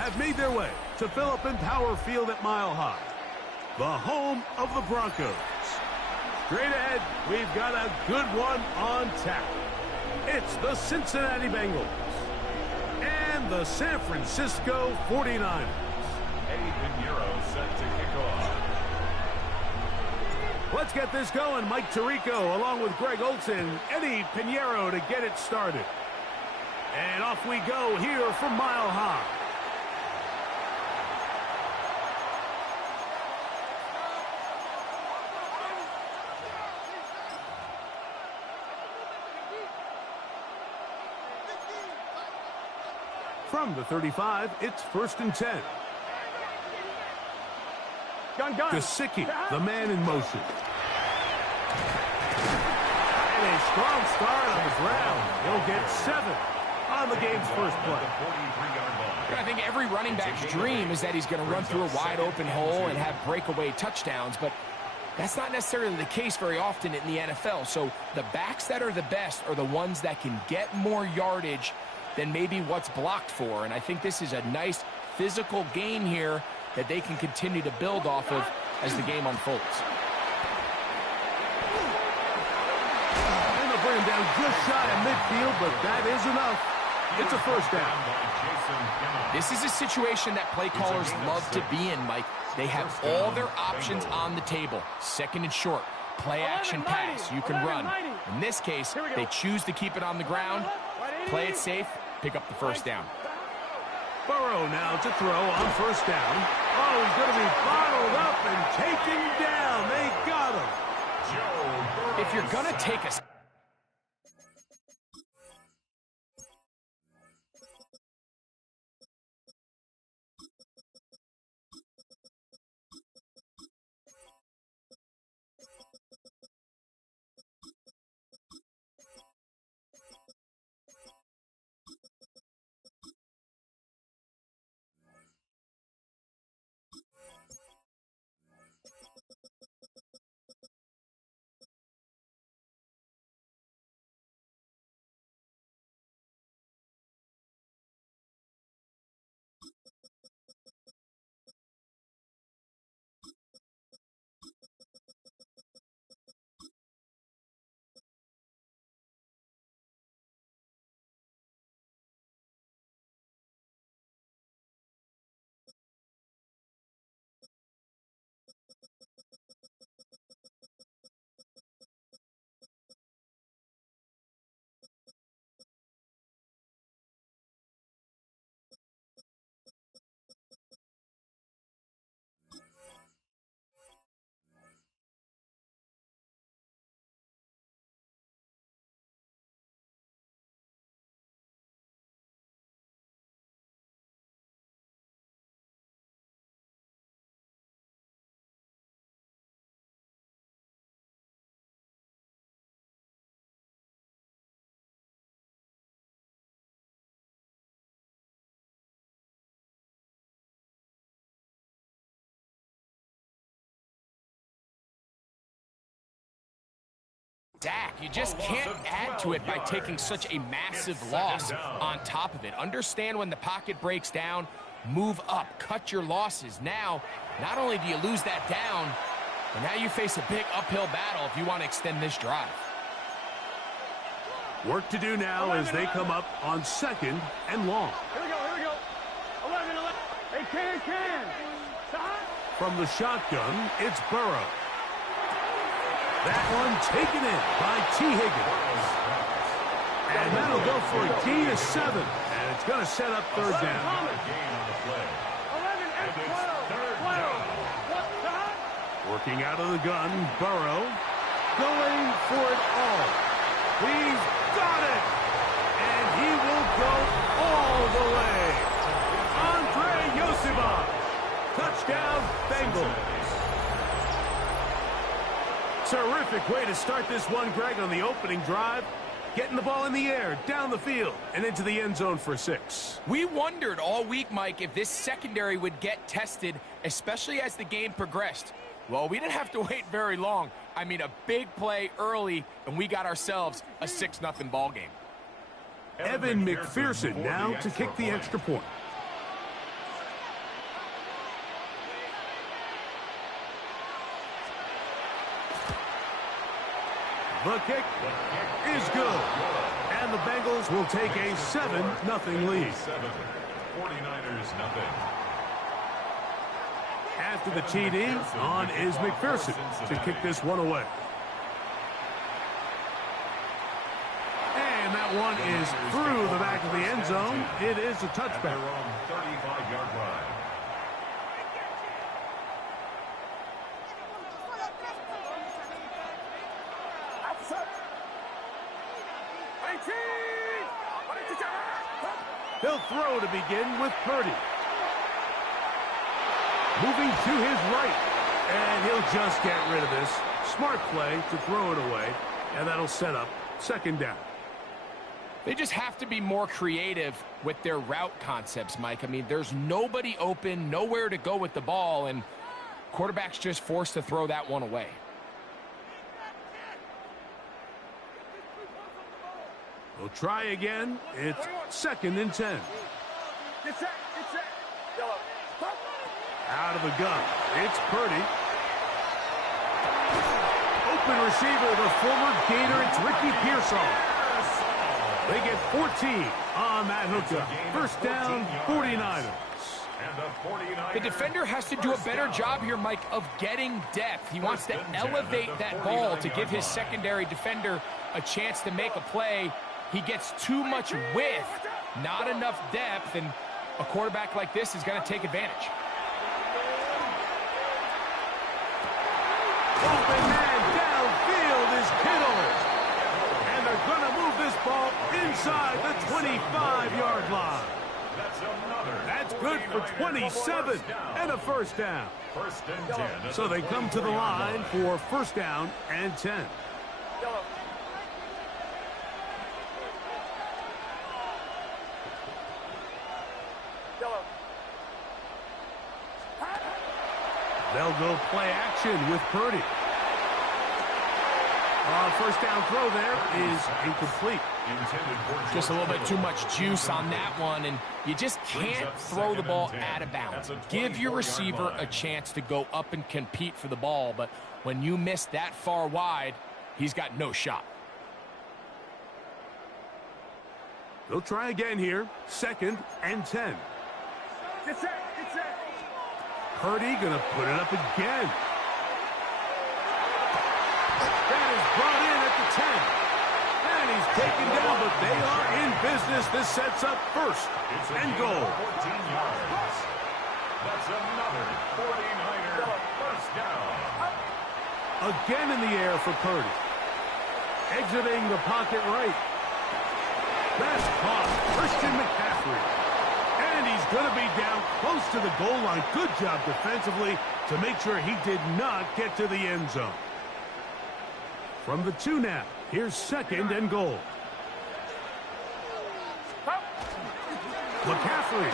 have made their way to Phillips Power Field at Mile High, the home of the Broncos. Straight ahead, we've got a good one on tap. It's the Cincinnati Bengals and the San Francisco 49ers. Eddie Pinheiro set to kick off. Let's get this going. Mike Tirico along with Greg Olson, Eddie Pinheiro to get it started. And off we go here from Mile High. From the 35, it's 1st and 10. Gesicki, the man in motion. And a strong start on the ground. He'll get 7 on the game's first play. I think every running back's dream is that he's going to run through a wide-open hole and have breakaway touchdowns, but that's not necessarily the case very often in the NFL. So the backs that are the best are the ones that can get more yardage than maybe what's blocked for. And I think this is a nice physical game here that they can continue to build off of as the game unfolds. And they'll bring him down just shy of midfield, but that is enough. It's a first down. This is a situation that play callers love to be in, Mike. They have all their options on the table. 2nd and short, play action pass, you can run. In this case, they choose to keep it on the ground, play it safe, pick up the first down. Burrow now to throw on 1st down. Oh, he's going to be bottled up and taken down. They got him. If you're going to take a... Dak, you just can't add to it by taking such a massive loss on top of it. Understand when the pocket breaks down, move up, cut your losses. Now, not only do you lose that down, but now you face a big uphill battle if you want to extend this drive. Work to do now as they come up on 2nd and long. Here we go. 11. Hey, can. From the shotgun, it's Burrow. That one taken in by T. Higgins. And that'll go for a gain of 7. And it's going to set up 3rd down. 11 and 12. Working out of the gun, Burrow going for it all. He's got it. And he will go all the way. Andre Yosibov. Touchdown, Bengals. Terrific way to start this one, Greg, on the opening drive. Getting the ball in the air, down the field, and into the end zone for 6. We wondered all week, Mike, if this secondary would get tested, especially as the game progressed. Well, we didn't have to wait very long. I mean, a big play early, and we got ourselves a 6-0 ball game. Evan McPherson now to kick the extra point. The kick is good. And the Bengals will take a 7-0 lead. 49ers nothing. After the TD, on is McPherson to kick this one away. And that one is through the back of the end zone. It is a touchback. 35-yard line. He'll throw to begin with Purdy. Moving to his right. And he'll just get rid of this. Smart play to throw it away. And that'll set up second down. They just have to be more creative with their route concepts, Mike. I mean, there's nobody open, nowhere to go with the ball, and quarterback's just forced to throw that one away. We'll try again. It's 2nd and 10. Out of the gun. It's Purdy. Open receiver, the former Gator. It's Ricky Pearsall. They get 14 on that hookup. First down, 49ers. The defender has to do a better job here, Mike, of getting depth. He wants to elevate that ball to give his secondary defender a chance to make a play. He gets too much width, not enough depth, and a quarterback like this is going to take advantage. Open man downfield is Kittle. And they're going to move this ball inside the 25-yard line. That's good for 27 and a first down. So they come to the line for first down and 10. They'll go play action with Purdy. First down throw there is incomplete. Just a little bit too much juice on that one, and you just can't throw the ball out of bounds. Give your receiver a chance to go up and compete for the ball, but when you miss that far wide, he's got no shot. They'll try again here. 2nd and 10. Purdy going to put it up again. That is brought in at the 10. And he's taken down, but they are in business. This sets up first and goal. 14 yards. That's another 49er first down. Again in the air for Purdy. Exiting the pocket right. That's caught. Christian McCaffrey. And he's going to be down close to the goal line. Good job defensively to make sure he did not get to the end zone. From the 2 now, here's 2nd and goal. McCaffrey.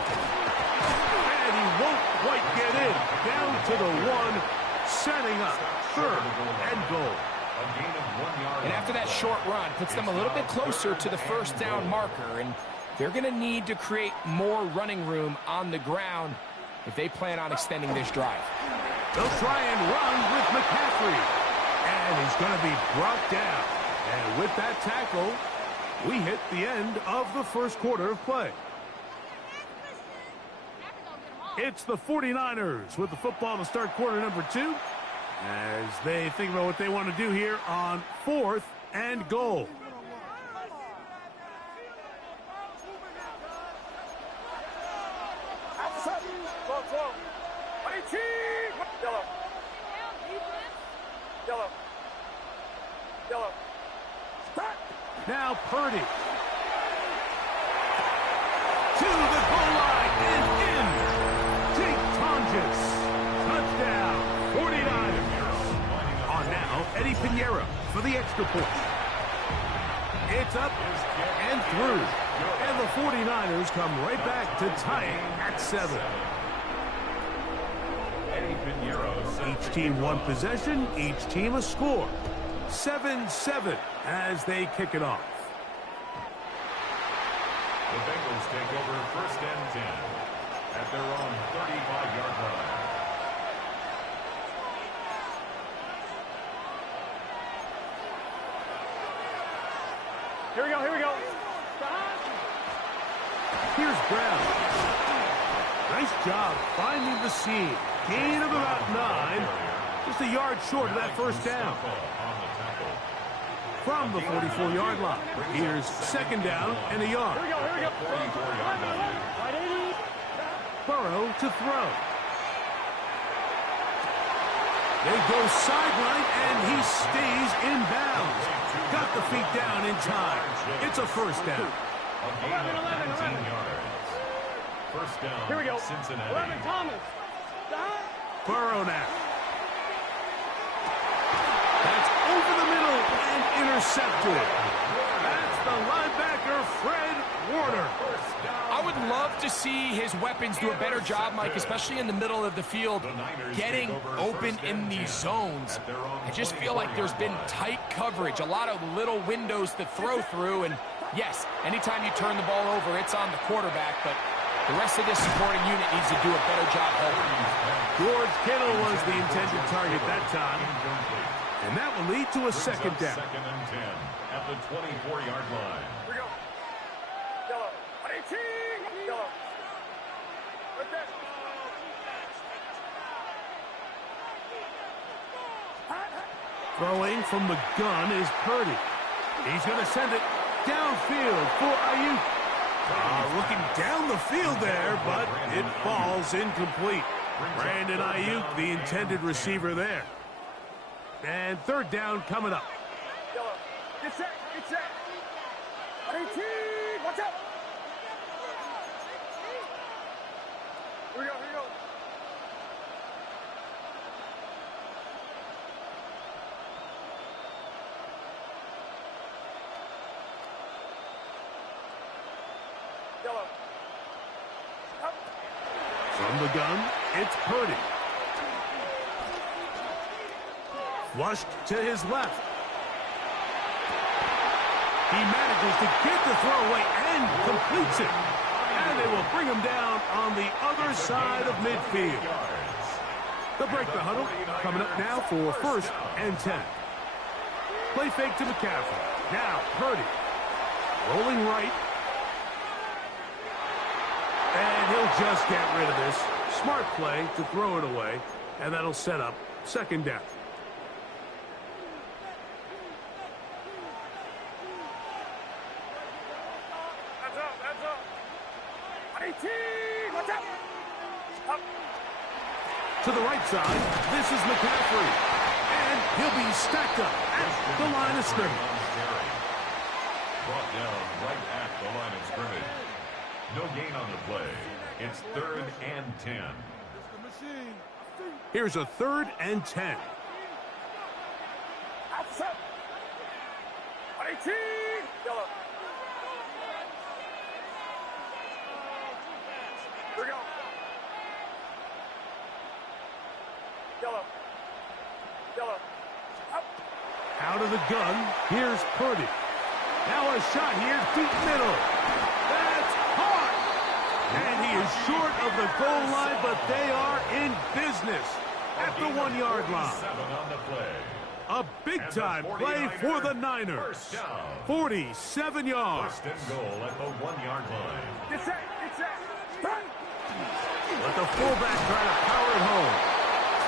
And he won't quite get in. Down to the 1, setting up 3rd and goal. And after that short run, puts them a little bit closer to the first down marker, and they're going to need to create more running room on the ground if they plan on extending this drive. They'll try and run with McCaffrey. And he's going to be brought down. And with that tackle, we hit the end of the first quarter of play. It's the 49ers with the football to start quarter number 2 as they think about what they want to do here on 4th and goal. Now Purdy. To the goal line and in. Jake Tonjes. Touchdown. 49ers. On now, Eddie Pinheiro for the extra point. It's up and through. And the 49ers come right back to tie it at 7. Each team one possession, each team a score. 7-7 as they kick it off. The Bengals take over first and 10 at their own 35-yard line. Here we go, here we go. Here's Brown. Nice job finding the seam. Gain of about 9. Just a yard short of that first down. From the 44-yard line. Here's second down and a yard. Here we go, here we go. Burrow to throw. They go sideline, and he stays in bounds. Got the feet down in time. It's a first down. 11 yards. First down, Here we go. Cincinnati. 11 Thomas. Burrow now. That's over the middle and intercepted. That's the linebacker, Fred Warner. I would love to see his weapons do a better job, Mike, especially in the middle of the field, getting open in these zones. I just feel like there's been tight coverage, a lot of little windows to throw through, and yes, anytime you turn the ball over, it's on the quarterback, but the rest of this supporting unit needs to do a better job helping. George Kittle was the intended target that time, and that will lead to a second down. Second and 10 at the 24-yard line. Here we go. Yellow. 18. Yellow. Right there. Throwing from the gun is Purdy. He's going to send it downfield for Ayuk. Looking down the field there, but it falls incomplete. Brandon Ayuk, the intended receiver there. And third down coming up. Yellow. Get set. Get set. 18. Watch out. Here we go. Here we go. Yellow. Up. From the gun, it's Purdy. Flushed to his left. He manages to get the throw away and completes it. And they will bring him down on the other side of midfield. They'll break the huddle. Coming up now for first and 10. Play fake to McCaffrey. Now Purdy. Rolling right. And he'll just get rid of this. Smart play to throw it away. And that'll set up second down. Hands up. 18. Watch out. Up. To the right side, this is McCaffrey. And he'll be stacked up at the line of scrimmage. Brought down right at the line of scrimmage. No gain on the play. It's third and 10. Here's a third and 10. Outside. 18. Yellow. Here we go. Yellow. Yellow. Up. Out of the gun, here's Purdy. Now a shot here, deep middle. That's caught. And he is short of the goal line, but they are in business at the 1-yard line. 7 on the play. A big-time play for the Niners. First down. 47 yards. First and goal at the 1-yard line. Get set. Get set. Run. Let the fullback try to power it home.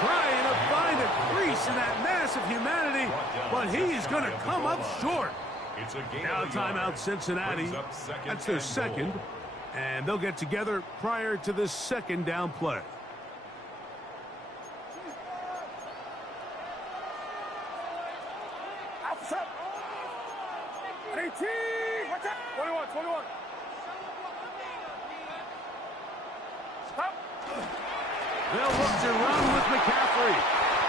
Trying to find a crease in that mass of humanity, but he's going to come up short. It's a gain Now of a timeout yard. Cincinnati. Brings up second That's their and second. goal. And they'll get together prior to this second down play. Outside. 18. Watch out. 21. Stop. They'll look to run with McCaffrey.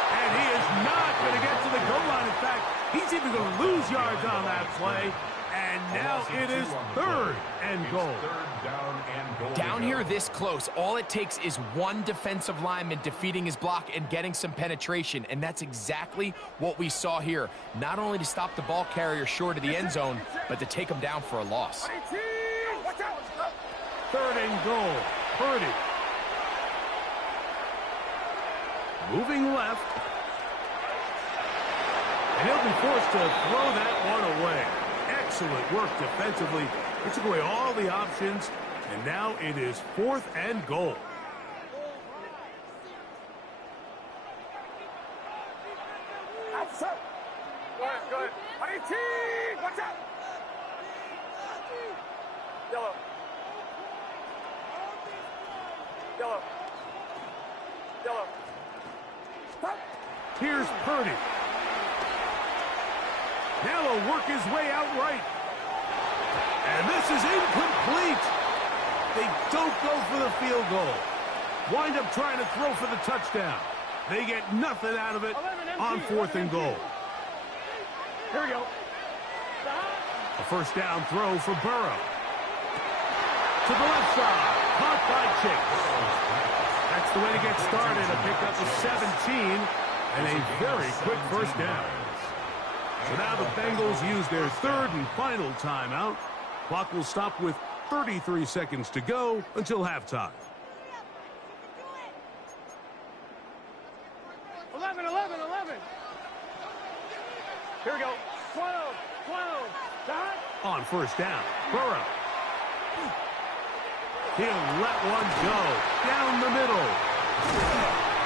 And he is not going to get to the goal line. In fact, he's even going to lose yards on that play. And now it is third and goal. Third down and goal. Down here this close, all it takes is one defensive lineman defeating his block and getting some penetration, and that's exactly what we saw here. Not only to stop the ball carrier short of the end zone, but to take him down for a loss. 18. Watch out. Stop. Third and goal. Purdy. Moving left. And he'll be forced to throw that one away. excellent work defensively. He took away all the options, and now it is 4th and goal. Outside. Go ahead, go ahead. 18! Watch out! Yellow. Yellow. Yellow. Stop. Here's Purdy. Now he'll work his way out right. And this is incomplete. They don't go for the field goal. Wind up trying to throw for the touchdown. They get nothing out of it on 4th and goal. Here we go. A first down throw for Burrow. To the left side. Caught by Chase. That's the way to get started. A pickup of 17 and a very quick first down. So now the Bengals use their 3rd and final timeout. Clock will stop with 33 seconds to go until halftime. 11. Here we go. 12. Dot. On first down, Burrow. He'll let one go down the middle.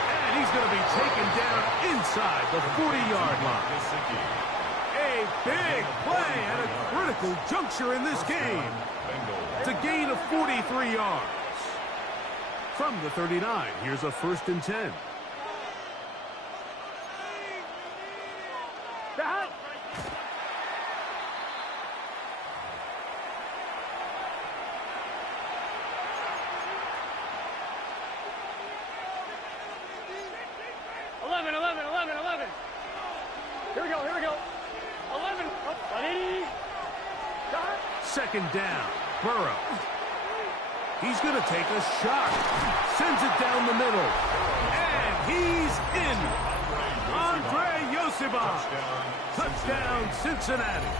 And he's going to be taken down inside the 40-yard line. A big play at a critical juncture in this game. It's a gain of 43 yards. From the 39, here's a 1st and 10. Dot. Eleven. Here we go. 11. Ready. Dot. 2nd down, Burrow. He's going to take a shot. Sends it down the middle. And he's in. Andre Yosibah. Touchdown, Cincinnati.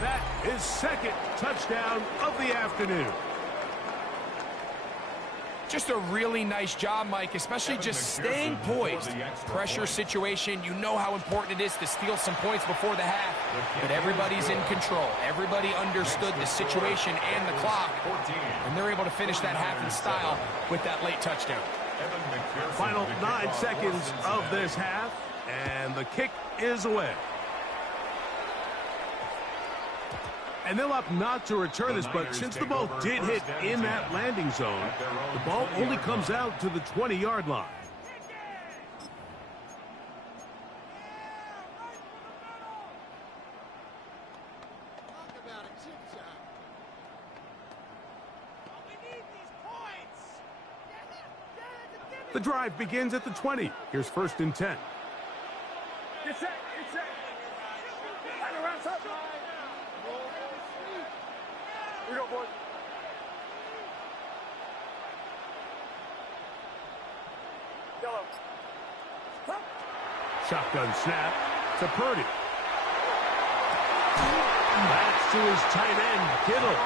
That is 2nd touchdown of the afternoon. Just a really nice job, Mike, especially just staying poised. Pressure situation, you know how important it is to steal some points before the half, but everybody's in control. Everybody understood the situation and the clock, and they're able to finish that half in style with that late touchdown. Final 9 seconds of this half, and the kick is away. And they'll opt not to return this, but since the ball did hit in that landing zone, the ball only comes out to the 20-yard line. The drive begins at the 20. Here's 1st and 10. Get set. Time to wrap up. Here we go, boys. Yellow. Stop. Shotgun snap to Purdy. That's to his tight end, Kittle.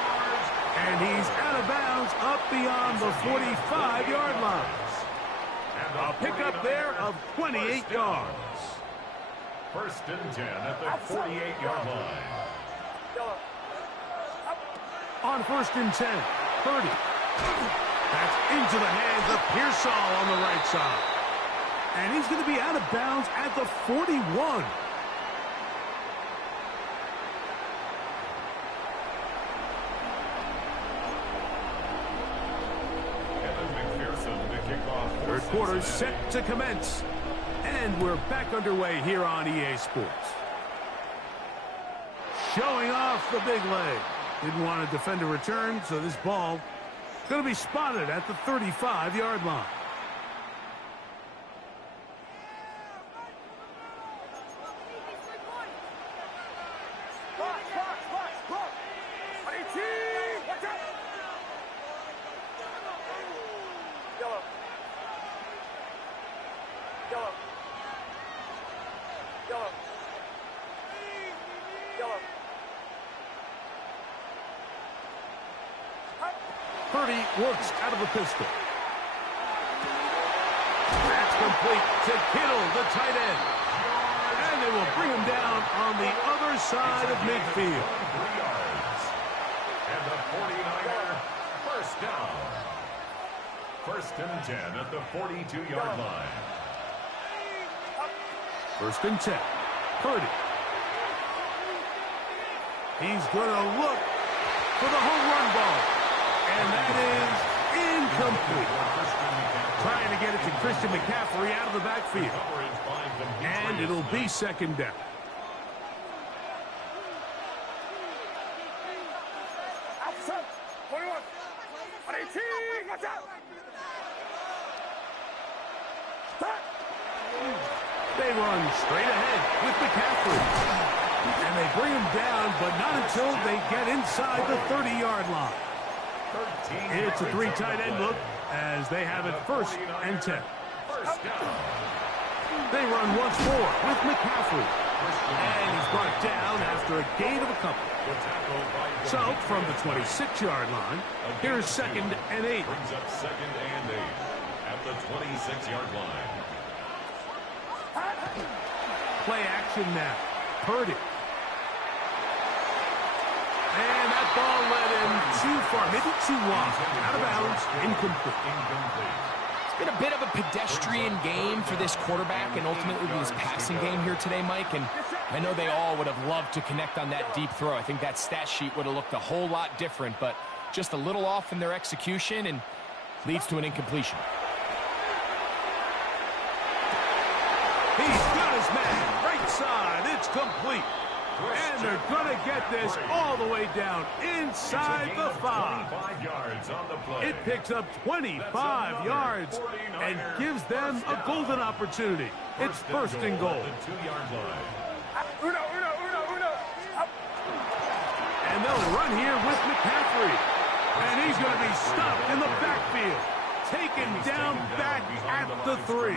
And he's out of bounds up beyond the 45-yard line. A pickup there of 28 yards. 1st and 10 at the 48-yard line. Yellow. On 1st and 10, Purdy. That's into the hands of Pearsall on the right side. And he's going to be out of bounds at the 41. Third quarter set to commence. And we're back underway here on EA Sports. Showing off the big leg. Didn't want to defend a return, so this ball going to be spotted at the 35-yard line. Clock. 18. Watch out. Yellow. Purdy works out of the pistol. That's complete to Kittle, the tight end. And they will bring him down on the other side of midfield. 3 yards. And the 49er first down. First and 10 at the 42-yard line. First and 10. Purdy. He's going to look for the home run ball. And that is incomplete. Trying to get it to Christian McCaffrey out of the backfield. And it'll be second down. Outside. 21. 18. Watch out. Stop. They run straight ahead with McCaffrey. And they bring him down, but not until they get inside the 30-yard line. It's a 3 tight end look as they have it first and 10. First down. They run once more with McCaffrey. And he's brought down after a gain of a couple. So from the 26-yard line, here's second and 8. Brings up second and 8 at the 26-yard line. Play action now. Purdy. And that ball led him too far, maybe too wide. Out of bounds, incomplete. It's been a bit of a pedestrian game for this quarterback and ultimately this passing game here today, Mike. And I know they all would have loved to connect on that deep throw. I think that stat sheet would have looked a whole lot different, but just a little off in their execution and leads to an incompletion. He's got his man. Right side. It's complete. And they're going to get this all the way down inside the 5. 25 yards on the play. It picks up 25 yards and gives them a golden opportunity. It's first and goal. The 2-yard line. Uno. Up. And they'll run here with McCaffrey. And he's going to be stopped in the backfield. Taken down back at the 3.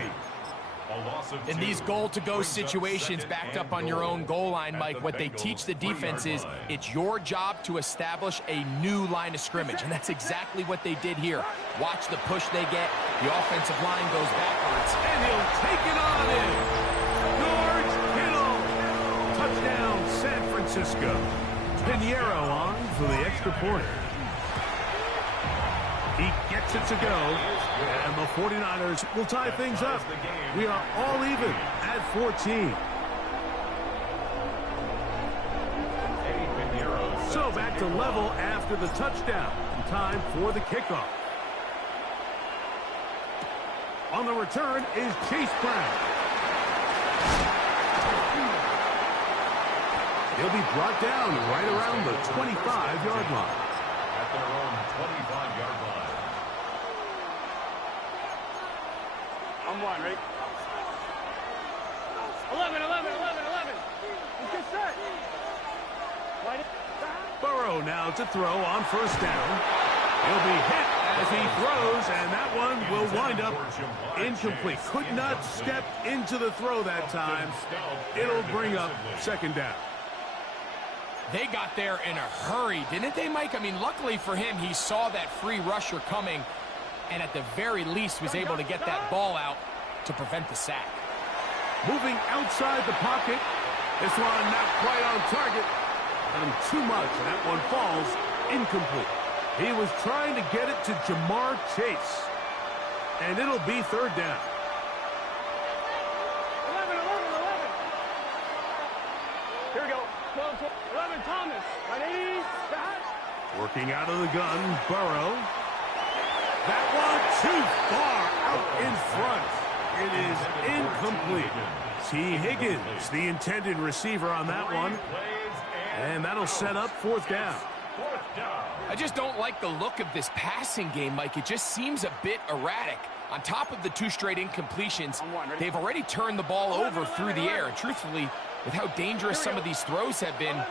In these goal-to-go situations backed up on your own goal line, Mike, what they teach the defense is it's your job to establish a new line of scrimmage, and that's exactly what they did here. Watch the push they get. The offensive line goes backwards. And he'll take it on in. George Kittle. Touchdown, San Francisco. Pinheiro on for the extra point. He gets it to go, and the 49ers will tie things up. We are all even at 14. So back to level after the touchdown. Time for the kickoff. On the return is Chase Brown. He'll be brought down right around the 25-yard line. At their own 25-yard line. I'm one, right? 11. Get set. Burrow now to throw on first down. He'll be hit as he throws, and that one will wind up incomplete. Could not step into the throw that time. It'll bring up second down. They got there in a hurry, didn't they, Mike? I mean, luckily for him, he saw that free rusher coming and at the very least was able to get that ball out to prevent the sack. Moving outside the pocket. This one not quite on target. And too much, and that one falls incomplete. He was trying to get it to Jamar Chase. And it'll be third down. 11. Here we go. 11, Thomas. Ready? Working out of the gun, Burrow. That one too far out in front. It is incomplete. T. Higgins, the intended receiver on that one. And that'll set up fourth down. I just don't like the look of this passing game, Mike. It just seems a bit erratic. On top of the 2 straight incompletions, they've already turned the ball over through the air. And truthfully, with how dangerous some of these throws have been,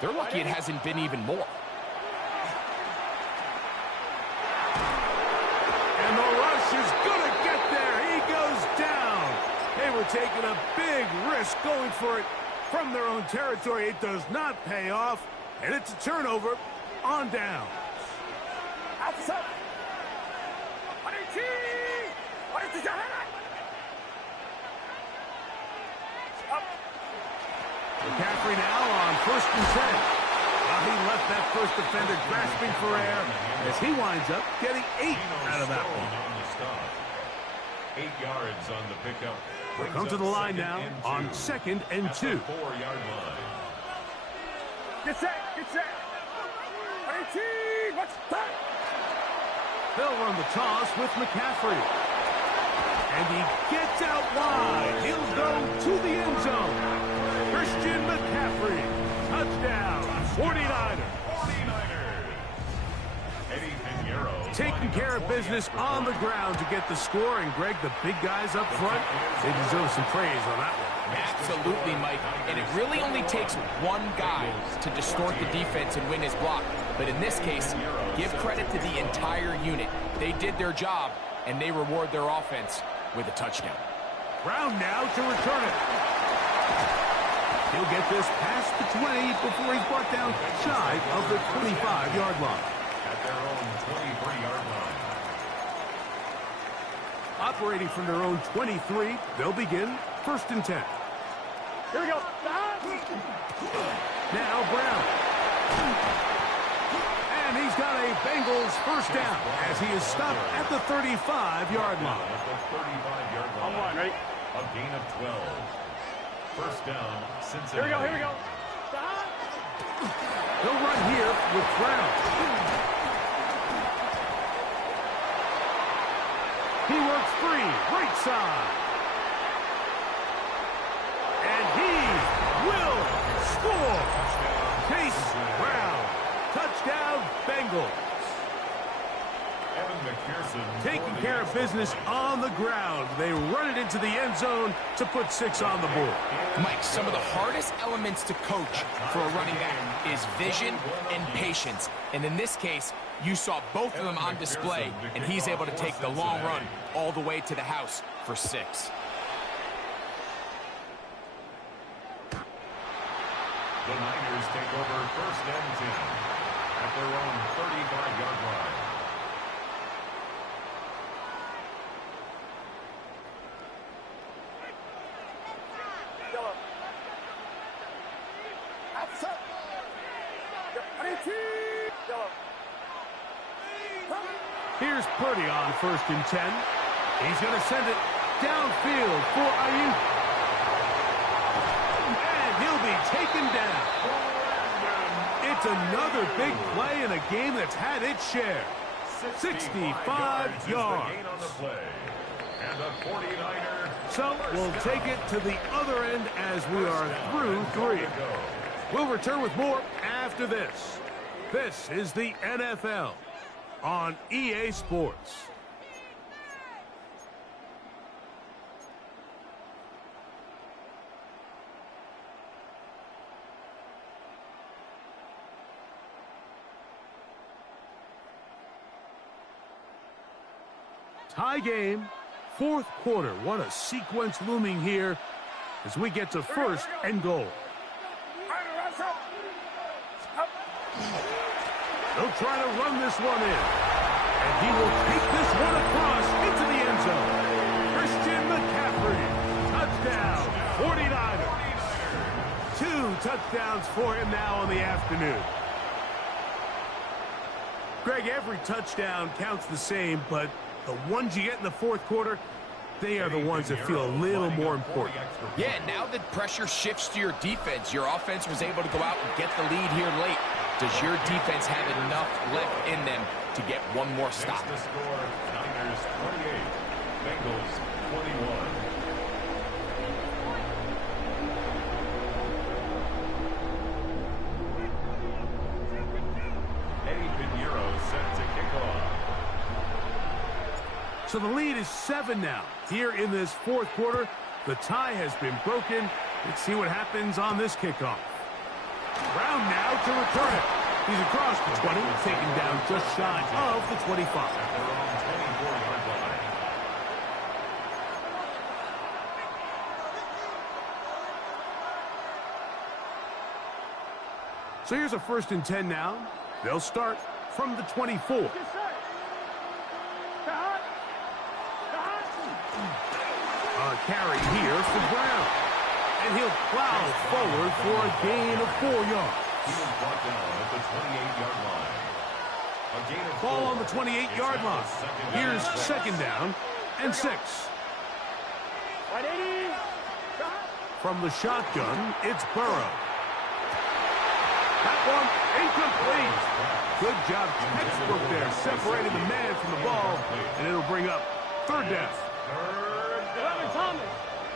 they're lucky it hasn't been even more. And the rush is going to get there. He goes down. They were taking a big risk going for it from their own territory. It does not pay off, and it's a turnover on down. Outside. 18. What is the up? McCaffrey now on 1st and 10. He left that first defender grasping for air as he winds up getting 8 out of that one. 8 yards on the pickup. We'll come to the line now on 2nd and 2. 4-yard line. Get set, get set. 18, what's that? They'll run the toss with McCaffrey. And he gets out wide. He'll go to the end zone. Christian McCaffrey. Touchdown. 49ers. Taking care of business on the ground to get the score. And, Greg, the big guys up front, they deserve some praise on that one. Absolutely, Mike. And it really only takes one guy to distort the defense and win his block. But in this case, give credit to the entire unit. They did their job, and they reward their offense with a touchdown. Brown now to return it. He'll get this past the 20 before he's brought down shy of the 25-yard line. At their own 23-yard line. Operating from their own 23, they'll begin 1st and 10. Here we go. Now Brown. And he's got a Bengals first down as he is stopped at the 35-yard line. At the 35-yard line. Line, ready? A gain of 12. First down, Cincinnati. Here we go, here we go. They'll run here with Brown. He works free, right side. And he will score. Chase Brown. Touchdown, Bengals. Evan McPherson Taking care of business on the ground. They run it into the end zone to put 6 on the board. Mike, some of the hardest elements to coach for a running back is vision and patience. And in this case, you saw both of them on display, and he's able to take the long run all the way to the house for 6. The Niners take over 1st and 10 at their own 35-yard line. Here's Purdy on 1st and 10. He's going to send it downfield for Ayuk. And he'll be taken down. It's another big play in a game that's had its share. 65 yards. And a 49er. So we'll take it to the other end as we are through 3. We'll return with more after this. This is the NFL on EA Sports. Tie game, 4th quarter. What a sequence looming here as we get to 1st and goal. They'll try to run this one in. And he will take this one across into the end zone. Christian McCaffrey. Touchdown. 49ers. 2 touchdowns for him now in the afternoon. Greg, every touchdown counts the same, but the ones you get in the 4th quarter, they are the ones that feel a little more important. Yeah, now the pressure shifts to your defense. Your offense was able to go out and get the lead here late. Does your defense have enough left in them to get one more stop? The score, Niners 28, Bengals 21. Eddie Pinheiro set to kick off. So the lead is 7 now. Here in this 4th quarter, the tie has been broken. Let's see what happens on this kickoff. Brown now to return it. He's across the 20, taken down just shy of the 25. At their own 24-yard line. So here's a 1st and 10 now. They'll start from the 24. A carry here for Brown. And he'll plow forward for a gain of 4 yards. He was brought down at the 28-yard line. A gain of 4. Ball on the 28-yard line. Here's second down and 6. 180. From the shotgun, it's Burrow. That one incomplete. Good job, textbook there, separating the man from the ball, and it'll bring up third down. Third down. Thomas.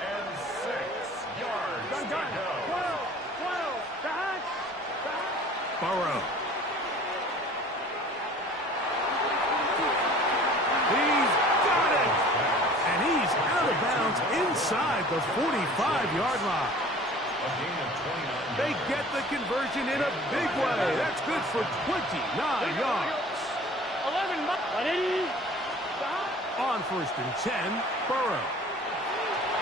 And 6 yards. Done. 12. Back. Burrow. He's got it. And he's out of bounds inside the 45-yard line. A gain of 29. They get the conversion in a big way. That's good for 29 yards. 11. 180. On first and 10, Burrow.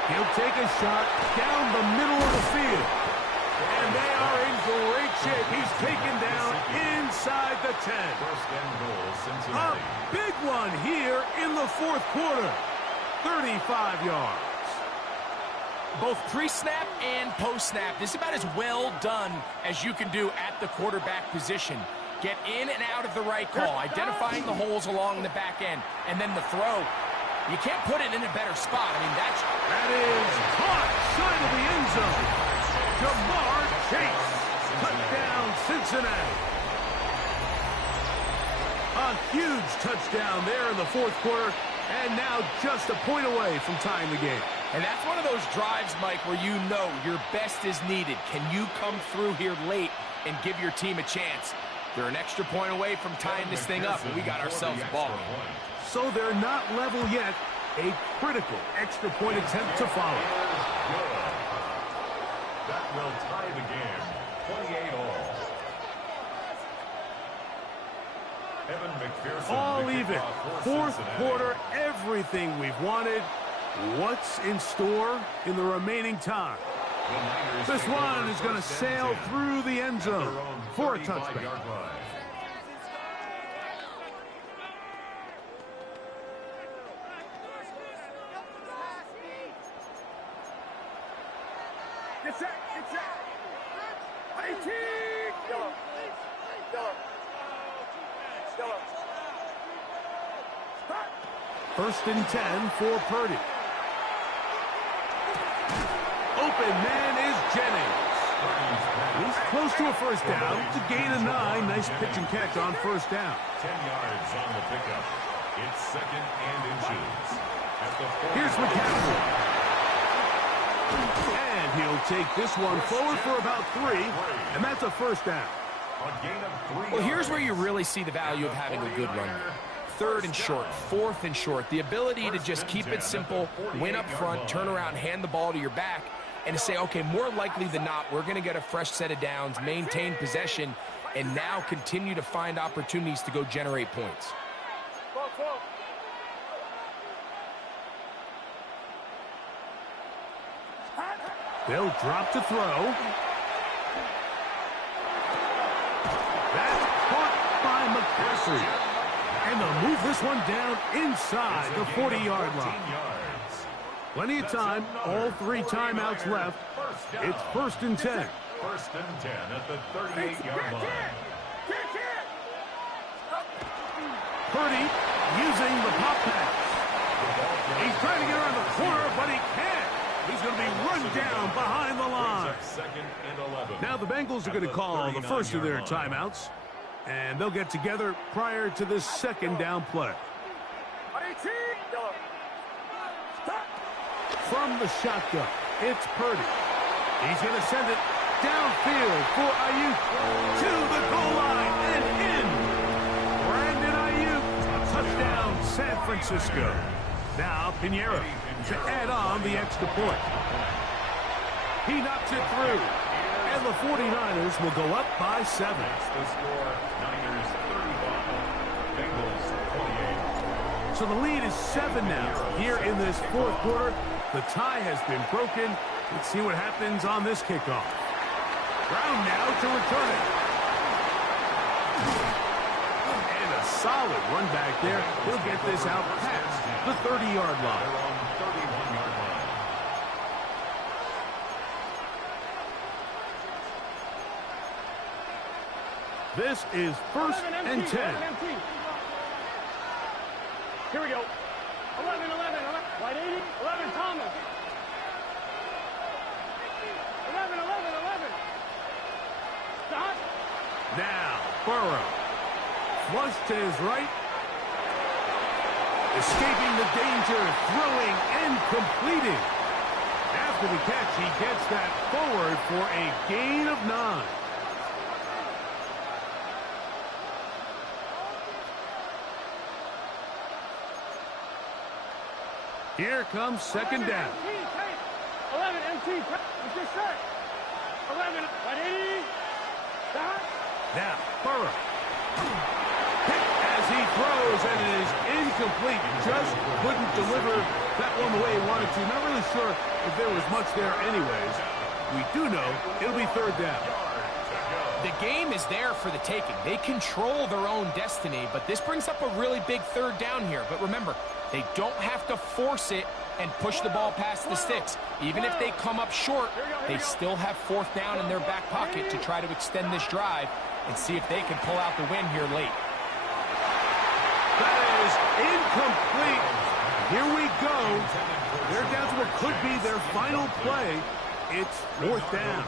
He'll take a shot down the middle of the field. And they are in great shape. He's taken down inside the 10. First and goal, A Cincinnati. big one here in the fourth quarter. 35 yards. Both pre-snap and post-snap, this is about as well done as you can do at the quarterback position. Get in and out of the right call, identifying the holes along the back end, and then the throw. You can't put it in a better spot. I mean, That is caught side of the end zone. Jamar Chase. Touchdown, Cincinnati. A huge touchdown there in the fourth quarter, and now just a point away from tying the game. And that's one of those drives, Mike, where you know your best is needed. Can you come through here late and give your team a chance? They're an extra point away from tying this thing up, and we got ourselves a ball game. So they're not level yet. A critical extra point attempt to follow. That will tie the game. 28-all. Evan McPherson. All even. Fourth quarter, everything we've wanted. What's in store in the remaining time? This one is going to sail through the end zone for a touchback. Get set. 18. Yellow. First and 10 for Purdy. Open man is Jennings. He's close to a first down. It's a gain of 9. Nice pitch and catch on first down. 10 yards on the pickup. It's second and inches. Here's McCaffrey. And he'll take this one forward for about 3, and that's a first down. Well, here's where you really see the value of having a good run. Third and short, fourth and short. The ability to just keep it simple, win up front, turn around, hand the ball to your back, and to say, okay, more likely than not, we're going to get a fresh set of downs, maintain possession, and now continue to find opportunities to go generate points. They'll drop to throw. That's caught by McCaffrey. And they'll move this one down inside the 40-yard line. Plenty of time. All 3 timeouts left. It's first and 10. First and 10 at the 38-yard line. Purdy using the pop pass. He's trying to get around the corner, but he can't. He's going to be run down behind the line. Second and 11. Now the Bengals are going to call the first of their timeouts, and they'll get together prior to this second down play. From the shotgun, it's Purdy. He's going to send it downfield for Ayuk to the goal line and in. Brandon Ayuk, touchdown San Francisco. Now Pinheiro to add on the extra point. He knocks it through, and the 49ers will go up by 7. The score, Niners 35, Bengals 28. So the lead is 7 now here in this fourth quarter. The tie has been broken. Let's see what happens on this kickoff. Brown now to return it. And a solid run back there. He'll get this out past the 30-yard line. This is first and 10. Here we go. 11, 11, 11. White 80. 11, Thomas. 11, 11, 11. Stop. Now, Burrow. Flush to his right. Escaping the danger, throwing and completing. After the catch, he gets that forward for a gain of 9. Here comes second down. 11, MT. It's your shirt. 11, 180. Stop. Now, Burrow. Hit as he throws, and it is incomplete. Just couldn't deliver that one the way he wanted to. Not really sure if there was much there anyways. We do know it'll be third down. The game is there for the taking. They control their own destiny, but this brings up a really big third down here. But remember, they don't have to force it and push the ball past the sticks. Even if they come up short, they still have fourth down in their back pocket to try to extend this drive and see if they can pull out the win here late. That is incomplete. Here we go. They're down to what could be their final play. It's fourth down.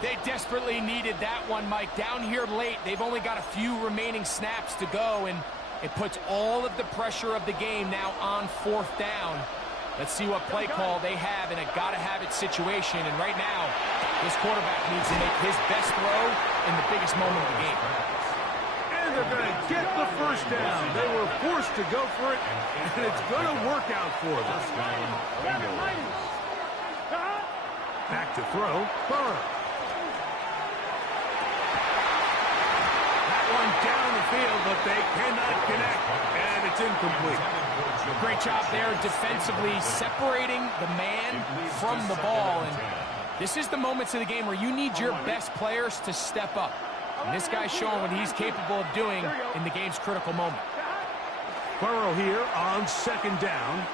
They desperately needed that one, Mike. Down here late, they've only got a few remaining snaps to go, and it puts all of the pressure of the game now on fourth down. Let's see what play call they have in a gotta-have-it situation. And right now, this quarterback needs to make his best throw in the biggest moment of the game. And they're going to get the first down. They were forced to go for it, and it's going to work out for them. Back to throw, Burrow. That one down the field, but they cannot connect, and it's incomplete. Great job there defensively separating the man from the ball. And this is the moments of the game where you need your best players to step up. And this guy's showing what he's capable of doing in the game's critical moment. Burrow here on second down.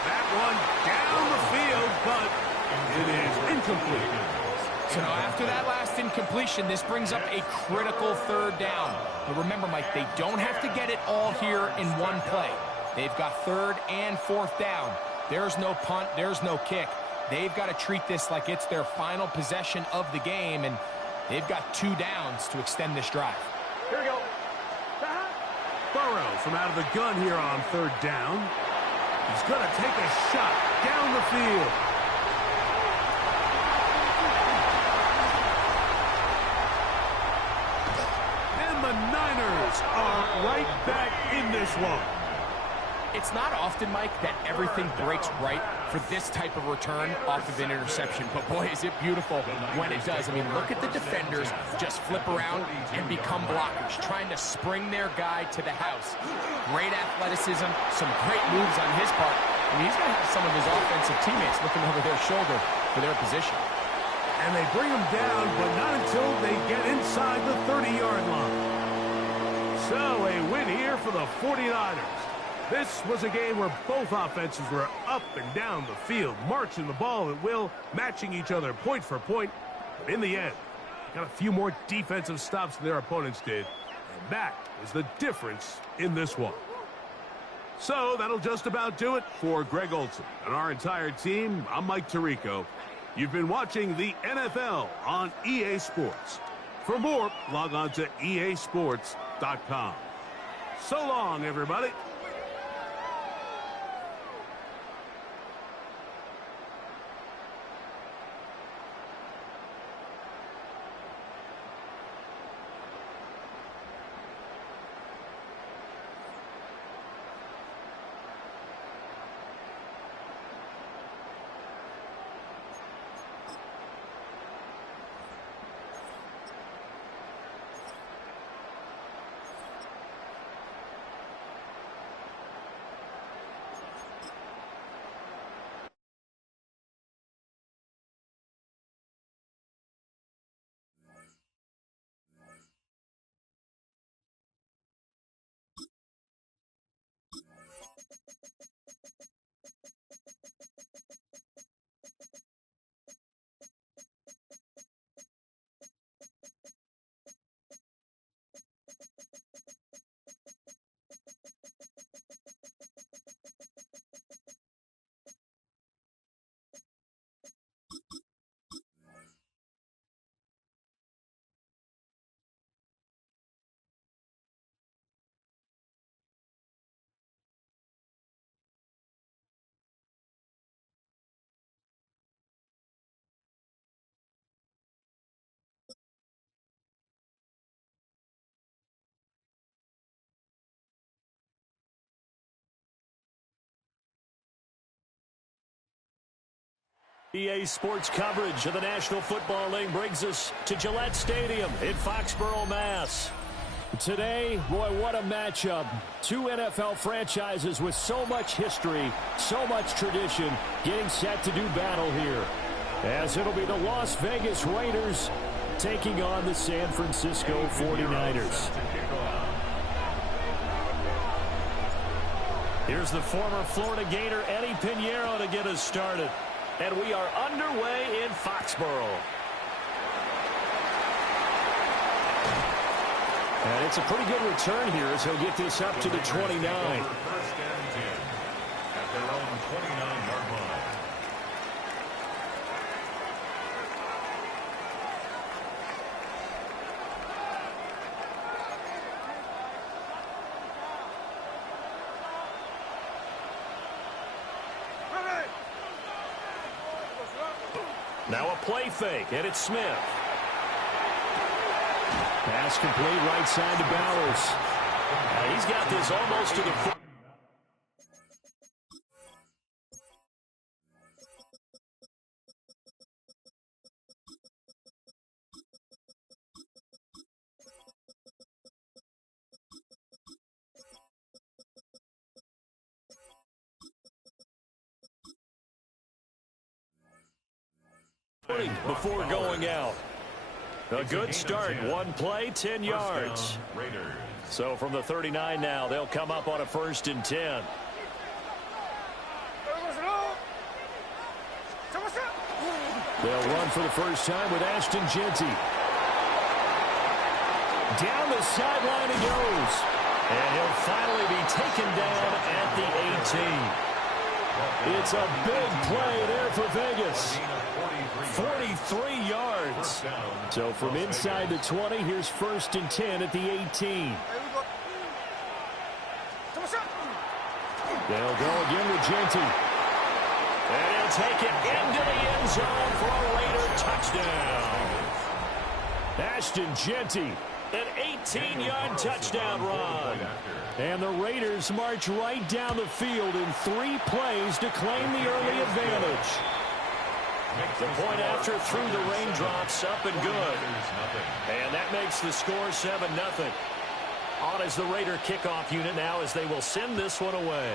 That one down the field, but it is incomplete. So now after that last incompletion, this brings up a critical third down. But remember, Mike, they don't have to get it all here in one play. They've got third and fourth down. There's no punt, there's no kick. They've got to treat this like it's their final possession of the game, and they've got 2 downs to extend this drive. Here we go. Burrow from out of the gun here on third down. He's going to take a shot down the field. And the Niners are right back in this one. It's not often, Mike, that everything breaks right for this type of return off of an interception. But, boy, is it beautiful when it does. I mean, look at the defenders just flip around and become blockers, trying to spring their guy to the house. Great athleticism, some great moves on his part. And he's going to have some of his offensive teammates looking over their shoulder for their position. And they bring him down, but not until they get inside the 30-yard line. So, a win here for the 49ers. This was a game where both offenses were up and down the field, marching the ball at will, matching each other point for point. But in the end, got a few more defensive stops than their opponents did. And that is the difference in this one. So that'll just about do it for Greg Olson and our entire team. I'm Mike Tirico. You've been watching the NFL on EA Sports. For more, log on to easports.com. So long, everybody. EA Sports coverage of the National Football League brings us to Gillette Stadium in Foxborough, Mass. Today, boy, what a matchup. Two NFL franchises with so much history, so much tradition, getting set to do battle here. As it'll be the Las Vegas Raiders taking on the San Francisco 49ers. Here's the former Florida Gator Eddie Pinheiro to get us started. And we are underway in Foxborough. And it's a pretty good return here as he'll get this up to the 29. First and 10 at their own 29-yard line. Now a play fake, and it's Smith. Pass complete right side to Bowers. He's got this almost to the foot. Before going out. A good start. One play, 10 yards. So from the 39 now, they'll come up on a 1st and 10. They'll run for the first time with Ashton Jeanty. Down the sideline he goes. And he'll finally be taken down at the 18. It's a big play there for Vegas. 43 yards. So from inside the 20, here's 1st and 10 at the 18. They'll go again with Jeanty. And he'll take it into the end zone for a Raider touchdown. Ashton Jeanty, an 18-yard touchdown run. And the Raiders march right down the field in 3 plays to claim the early advantage. The point after through the raindrops, up and good. And that makes the score 7-0. On is the Raider kickoff unit now as they will send this one away.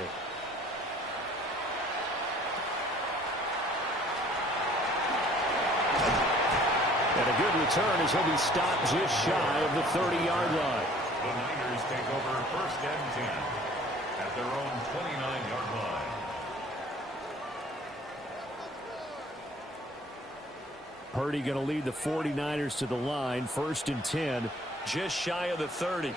And a good return as he'll be stopped just shy of the 30-yard line. The Niners take over 1st and 10 at their own 29-yard line. Purdy going to lead the 49ers to the line. 1st and 10, just shy of the 30.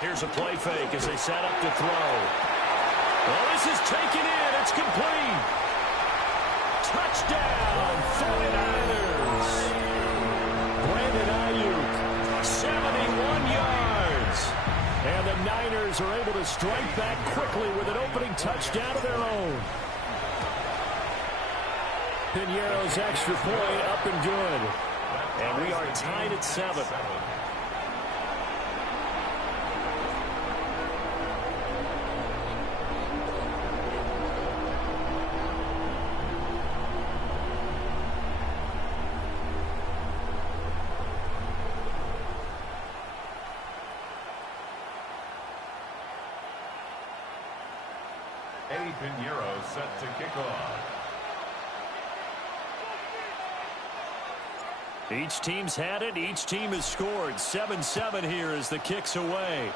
Here's a play fake as they set up to throw. Well, this is taken in. It's complete. Touchdown, 49ers. Brandon Ayuk, 71 yards. And the Niners are able to strike back quickly with an opening touchdown of their own. Pinheiro's extra point up and good. And we are tied at 7. Eddie Pinheiro set to kick off. Each team's had it. Each team has scored. 7-7 here as the kick's away.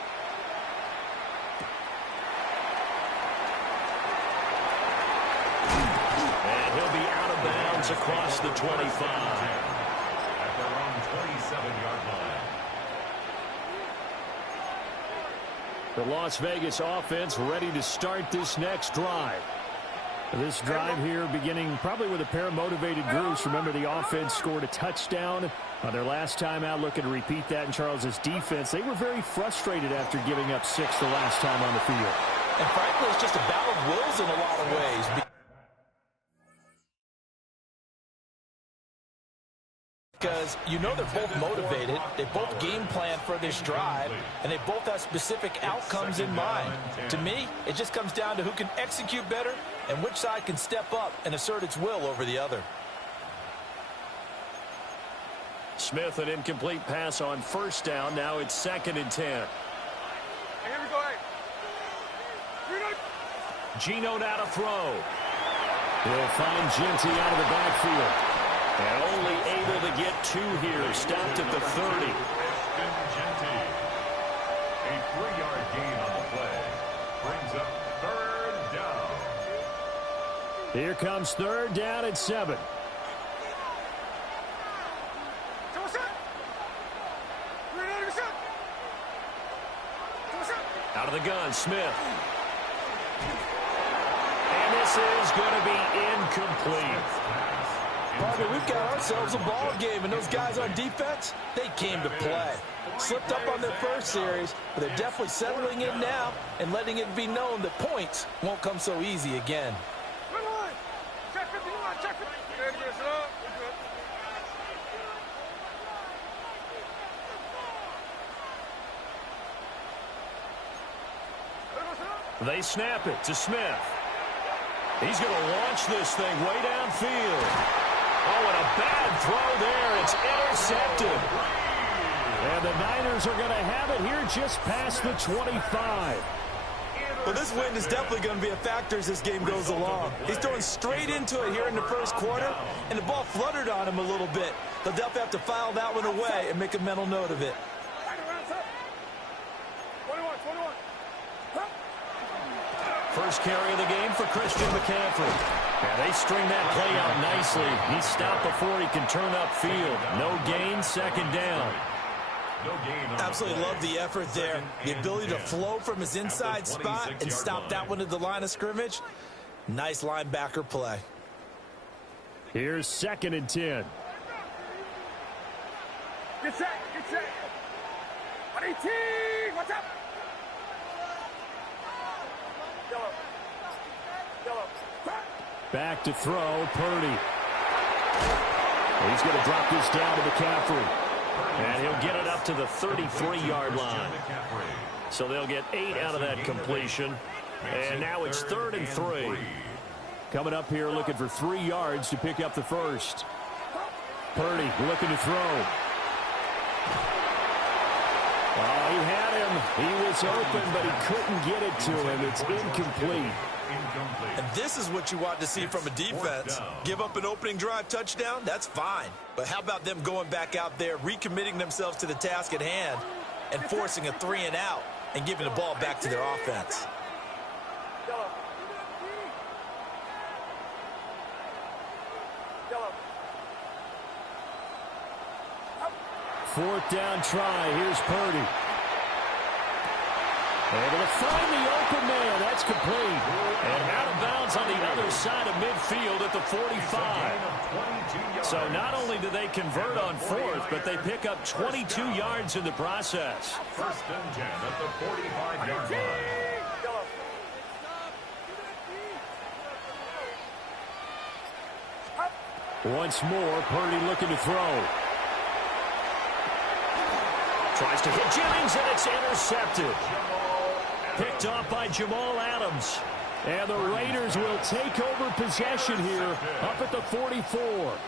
And he'll be out of bounds across the 25. At their own 27-yard line. The Las Vegas offense ready to start this next drive. This drive here beginning probably with a pair of motivated groups. Remember, the offense scored a touchdown on their last time out. Looking to repeat that in Charles's defense. They were very frustrated after giving up 6 the last time on the field. And frankly, it's just a battle of wills in a lot of ways. Because you know they're both motivated, they both game plan for this drive, and they both have specific outcomes in mind. To me, it just comes down to who can execute better and which side can step up and assert its will over the other. Smith, an incomplete pass on first down. Now it's 2nd and 10. Here we go, Geno now to throw. He'll find Genty out of the backfield. And only able to get 2 here. Stopped at the 30. Genty. A 3-yard gain on the play. Brings up 3rd down. Here comes 3rd down at 7. Out of the gun, Smith. And this is going to be incomplete. Partner, we've got ourselves a ball game, and those guys on defense, they came to play. Slipped up on their first series, but they're definitely settling in now and letting it be known that points won't come so easy again. They snap it to Smith. He's going to launch this thing way downfield. Oh, and a bad throw there. It's intercepted. And the Niners are going to have it here just past the 25. Well, this wind is definitely going to be a factor as this game goes along. He's throwing straight into it here in the first quarter, and the ball fluttered on him a little bit. They'll definitely have to file that one away and make a mental note of it. First carry of the game for Christian McCaffrey. And they string that play out nicely. He's stopped before he can turn upfield. No gain, 2nd down. Absolutely love the effort there. The ability to flow from his inside spot and stop that one at the line of scrimmage. Nice linebacker play. Here's 2nd and 10. Get set, get set. 18, what's up? Back to throw, Purdy. He's going to drop this down to McCaffrey. And he'll get it up to the 33-yard line. So they'll get 8 out of that completion. And now it's 3rd and 3. Coming up here looking for 3 yards to pick up the first. Purdy looking to throw. Oh, he had him. He was open, but he couldn't get it to him. It's incomplete. And this is what you want to see from a defense. Give up an opening drive touchdown, that's fine. But how about them going back out there, recommitting themselves to the task at hand, and forcing a 3-and-out and giving the ball back to their offense? Fourth down try. Here's Purdy. Able to find the open man. That's complete. And out of bounds on the other side of midfield at the 45. So not only do they convert on 4th, but they pick up 22 yards in the process. 1st and 10 at the 45-yard line. Once more, Purdy looking to throw. Tries to hit Jennings, and it's intercepted. Picked off by Jamal Adams. And the Raiders will take over possession here up at the 44.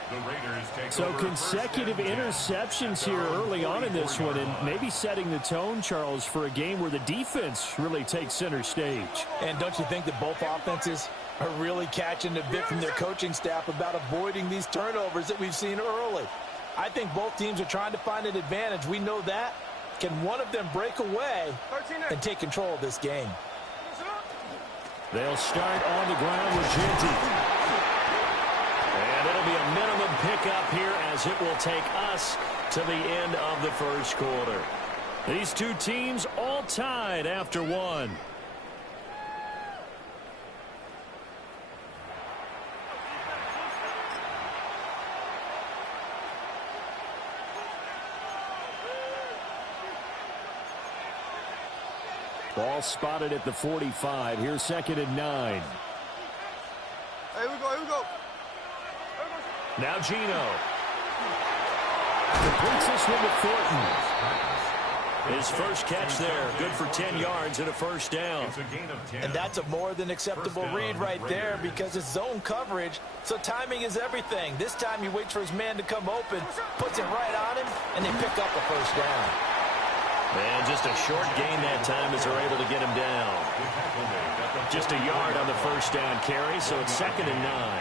So consecutive interceptions here early on in this one, and maybe setting the tone, Charles, for a game where the defense really takes center stage. And don't you think that both offenses are really catching a bit from their coaching staff about avoiding these turnovers that we've seen early? I think both teams are trying to find an advantage. We know that. Can one of them break away and take control of this game? They'll start on the ground with Genty. And it'll be a minimum pickup here as it will take us to the end of the first quarter. These two teams all tied after one. Ball spotted at the 45. Here's 2nd and 9. Here we go, here we go. Now Geno. Completes this one to Thornton. His first catch there, good for 10 yards and a first down. And that's a more than acceptable read right there because it's zone coverage, so timing is everything. This time he waits for his man to come open, puts it right on him, and they pick up a first down. And just a short gain that time as they're able to get him down. Just a yard on the first down carry, so it's 2nd and 9.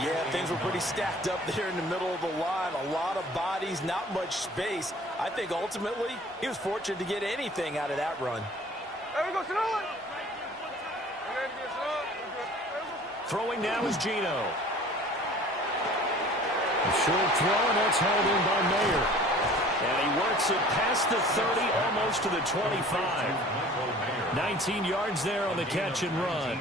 Yeah, things were pretty stacked up there in the middle of the line. A lot of bodies, not much space. I think ultimately he was fortunate to get anything out of that run. Throwing now is Gino. A short throw, and that's held in by Mayer. And he works it past the 30, almost to the 25. 19 yards there on the catch and run.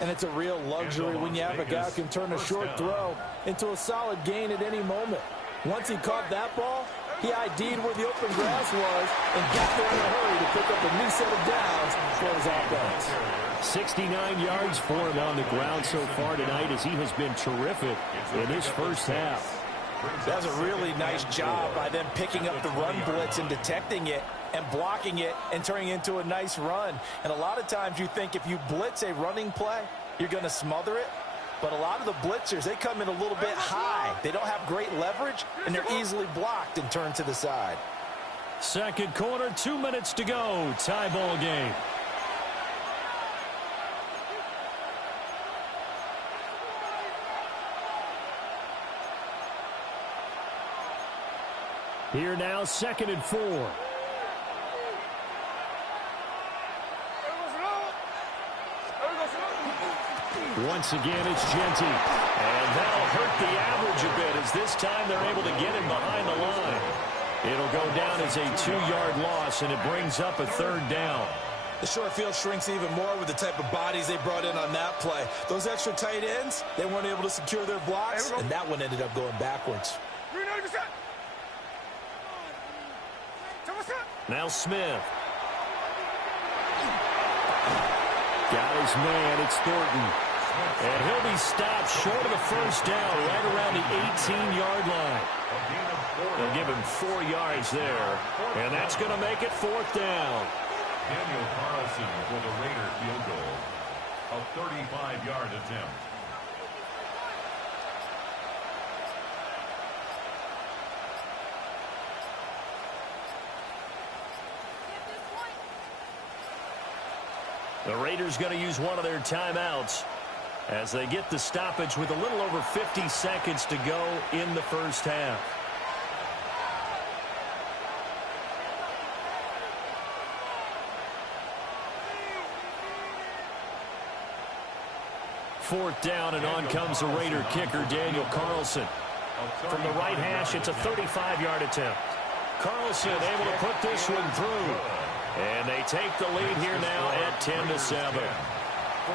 And it's a real luxury when you have a guy who can turn a short throw into a solid gain at any moment. Once he caught that ball, he ID'd where the open grass was and got there in a hurry to pick up a new set of downs for his offense. 69 yards for him on the ground so far tonight as he has been terrific in his first half. That's a really nice job by them picking up the run blitz and detecting it and blocking it and turning it into a nice run. And a lot of times you think if you blitz a running play, you're going to smother it. But a lot of the blitzers, they come in a little bit high. They don't have great leverage, and they're easily blocked and turned to the side. Second quarter, 2 minutes to go. Tie ball game. Here now, 2nd and 4. Once again, it's Genty. And that'll hurt the average a bit as this time they're able to get him behind the line. It'll go down as a 2-yard loss, and it brings up a 3rd down. The short field shrinks even more with the type of bodies they brought in on that play. Those extra tight ends, they weren't able to secure their blocks, and that one ended up going backwards. Now Smith. Got his man, it's Thornton. And he'll be stopped short of the first down right around the 18-yard line. They'll give him 4 yards there, and that's going to make it 4th down. Daniel Carlson for the Raider field goal. A 35-yard attempt. The Raiders going to use one of their timeouts as they get the stoppage with a little over 50 seconds to go in the first half. Fourth down, and on comes the Raider kicker, Daniel Carlson. From the right hash, it's a 35-yard attempt. Carlson able to put this one through. And they take the lead here now at 10-7.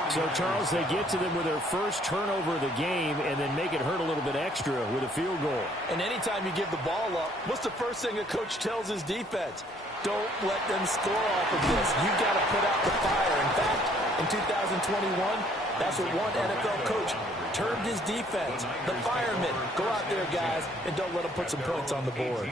So, Charles, they get to them with their first turnover of the game and then make it hurt a little bit extra with a field goal. And anytime you give the ball up, what's the first thing a coach tells his defense? Don't let them score off of this. You've got to put out the fire. In fact, in 2021, that's what one NFL coach termed his defense. The firemen. Go out there, guys, and don't let them put some points on the board.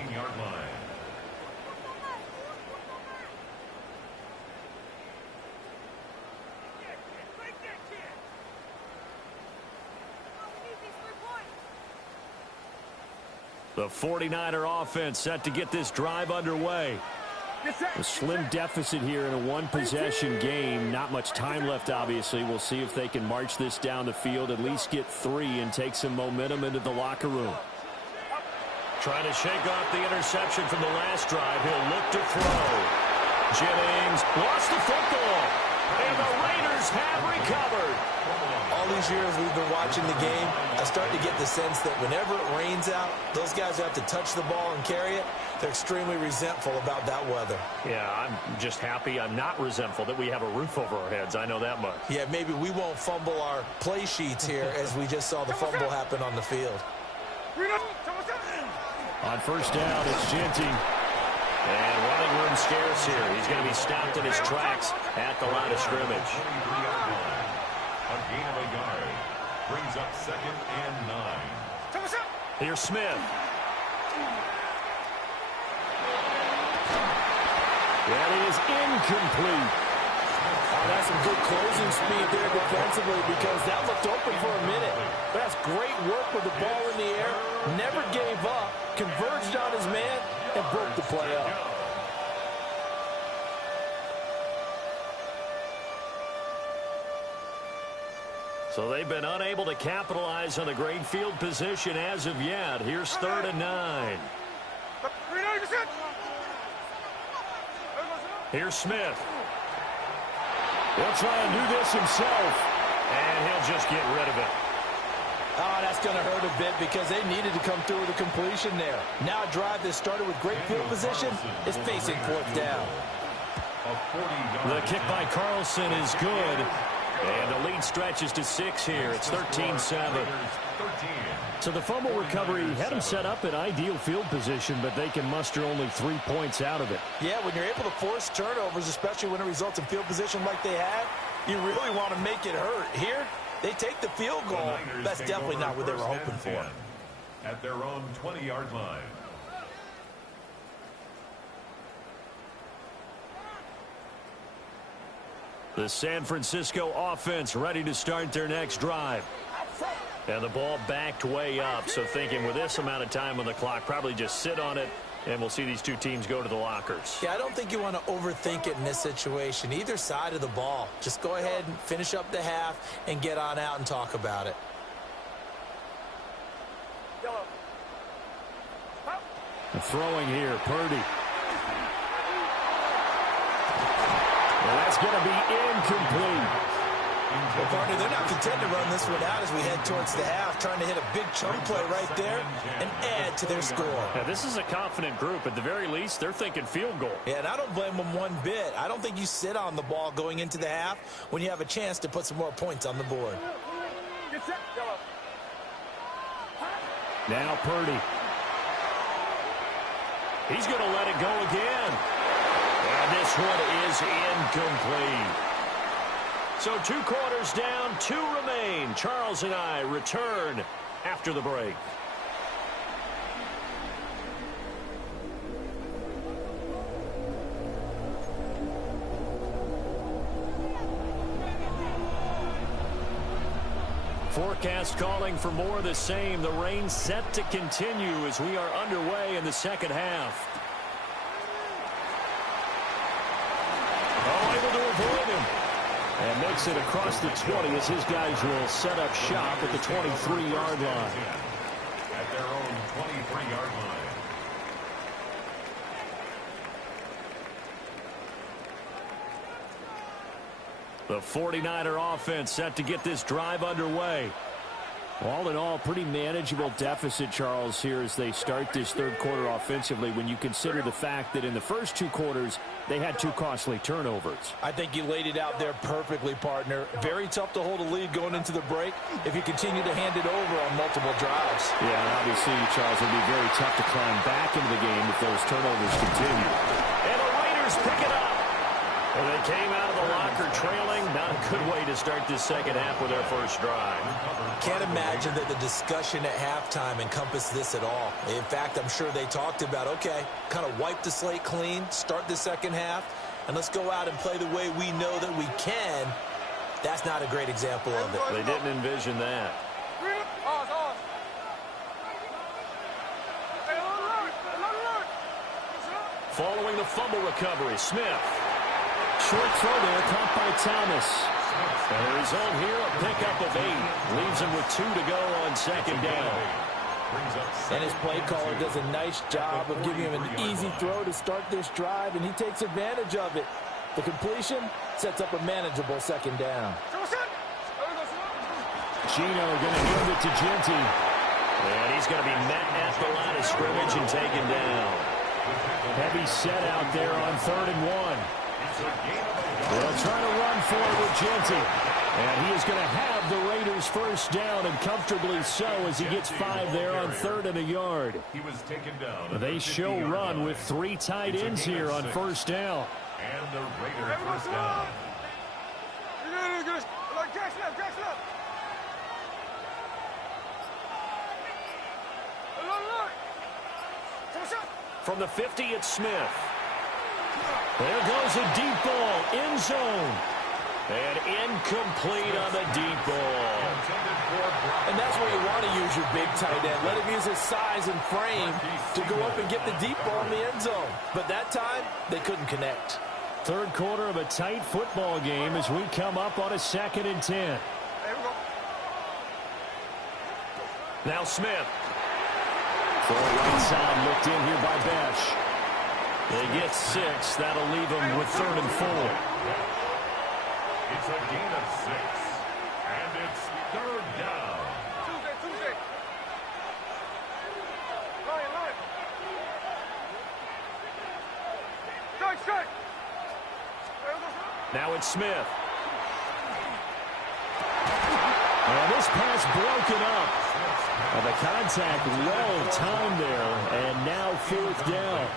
The 49er offense set to get this drive underway. A slim deficit here in a one-possession game. Not much time left, obviously. We'll see if they can march this down the field, at least get 3 and take some momentum into the locker room. Trying to shake off the interception from the last drive. He'll look to throw. Jennings lost the football. And the Raiders have recovered. All these years we've been watching the game, I start to get the sense that whenever it rains out, those guys have to touch the ball and carry it. They're extremely resentful about that weather. Yeah, I'm just happy I'm not resentful that we have a roof over our heads. I know that much. Yeah, maybe we won't fumble our play sheets here as we just saw the fumble happen on the field. On first down, it's Genty. And running room scarce here. He's going to be stopped in his tracks at the line of scrimmage. A gain of a yard. Brings up 2nd and 9. Here's Smith. That is incomplete. Oh, that's some good closing speed there defensively because that looked open for a minute. That's great work with the ball in the air. Never gave up, converged on his man, and broke the play up. So they've been unable to capitalize on the great field position as of yet. Here's 3rd and 9. Here's Smith. He'll try and do this himself, and he'll just get rid of it. Oh, that's going to hurt a bit because they needed to come through with a completion there. Now a drive that started with great field position is facing 4th down. The kick by Carlson is good, and the lead stretches to 6 here. It's 13-7. So the fumble recovery had them set up in ideal field position, but they can muster only 3 points out of it. Yeah, when you're able to force turnovers, especially when it results in field position like they had, you really want to make it hurt. Here, they take the field goal. That's definitely not what they were hoping for. At their own 20-yard line. The San Francisco offense ready to start their next drive. And the ball backed way up, so thinking with this amount of time on the clock, probably just sit on it, and we'll see these two teams go to the lockers. Yeah, I don't think you want to overthink it in this situation. Either side of the ball. Just go ahead and finish up the half and get on out and talk about it. The throwing here, Purdy. And that's going to be incomplete. Well, partner, they're not content to run this one out as we head towards the half, trying to hit a big chunk play right there and add to their score. Yeah, this is a confident group. At the very least, they're thinking field goal. Yeah, and I don't blame them one bit. I don't think you sit on the ball going into the half when you have a chance to put some more points on the board. Now Purdy. He's going to let it go again. And this one is incomplete. So 2 quarters down, 2 remain. Charles and I return after the break. Forecast calling for more of the same. The rain set to continue as we are underway in the second half. Oh, able to avoid him. And makes it across the 20 as his guys will set up shop at the 23-yard line. At their own 23-yard line. The 49er offense set to get this drive underway. All in all, pretty manageable deficit, Charles, here as they start this third quarter offensively when you consider the fact that in the first 2 quarters, they had 2 costly turnovers. I think you laid it out there perfectly, partner. Very tough to hold a lead going into the break if you continue to hand it over on multiple drives. Yeah, and obviously, Charles, it'll be very tough to climb back into the game if those turnovers continue. And the Raiders pick it up. And they came out of the locker trailing. Not a good way to start this second half with their first drive. Can't imagine that the discussion at halftime encompassed this at all. In fact, I'm sure they talked about, okay, kind of wipe the slate clean, start the second half, and let's go out and play the way we know that we can. That's not a great example of it. They didn't envision that. Following the fumble recovery, Smith. Short throw there, caught by Thomas. And the result here, a pickup of 8. Leaves him with 2 to go on second down. And his play caller does a nice job of giving him an easy throw to start this drive, and he takes advantage of it. The completion sets up a manageable second down. Gino going to hand it to Genty. And he's going to be met at the line of scrimmage and taken down. Heavy set out there on 3rd and 1. They'll try to run for it with Genty. And he is going to have the Raiders first down, and comfortably so as he gets 5 there on 3rd and a yard. He was taken down. They show run with 3 tight ends here on first down. And the Raiders first down. From the 50, it's Smith. There goes a deep ball, end zone. And incomplete on the deep ball. And that's where you want to use your big tight end. Let him use his size and frame to go up and get the deep ball in the end zone. But that time, they couldn't connect. Third quarter of a tight football game as we come up on a 2nd and 10. Now Smith. Full right side looked in here by Besh. They get 6. That'll leave them with 3rd and 4. It's a gain of 6, and it's 3rd down. Tuesday. Line. Strike. Now it's Smith. And this pass broken up. And the contact well timed there, and now 4th down.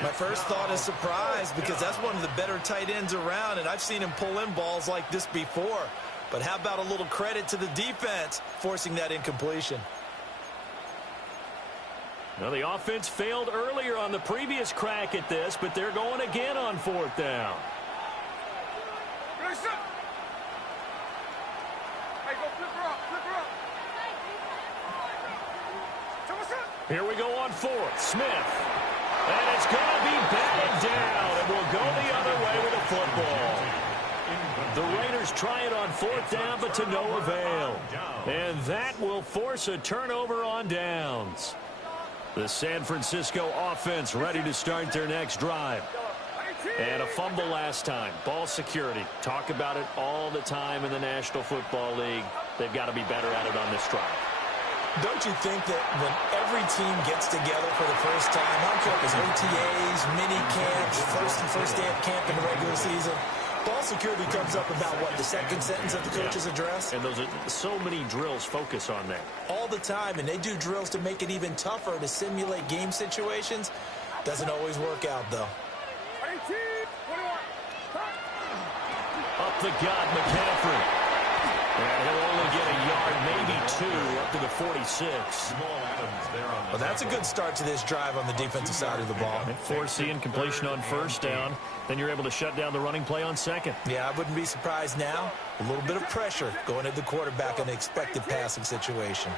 My first thought is surprise because that's one of the better tight ends around, and I've seen him pull in balls like this before. But how about a little credit to the defense forcing that incompletion? Now the offense failed earlier on the previous crack at this, but they're going again on 4th down. Here we go on 4th. Smith. And it's going to be batted down, and we'll go the other way with the football. The Raiders try it on 4th down, but to no avail. And that will force a turnover on downs. The San Francisco offense ready to start their next drive. And a fumble last time. Ball security. Talk about it all the time in the National Football League. They've got to be better at it on this drive. Don't you think that when every team gets together for the first time, I don't care if it's OTAs, mini camps, first day of camp in the regular season, ball security comes up about, what, the second sentence of the coach's address? And those are so many drills focus on that. All the time, and they do drills to make it even tougher to simulate game situations. Doesn't always work out, though. Up the gut, McCaffrey. And he'll only get a yard, maybe 2, up to the 46. Well, that's a good start to this drive on the defensive side of the ball. Force the incompletion on 1st down. Then you're able to shut down the running play on 2nd. Yeah, I wouldn't be surprised now. A little bit of pressure going at the quarterback in the expected passing situation.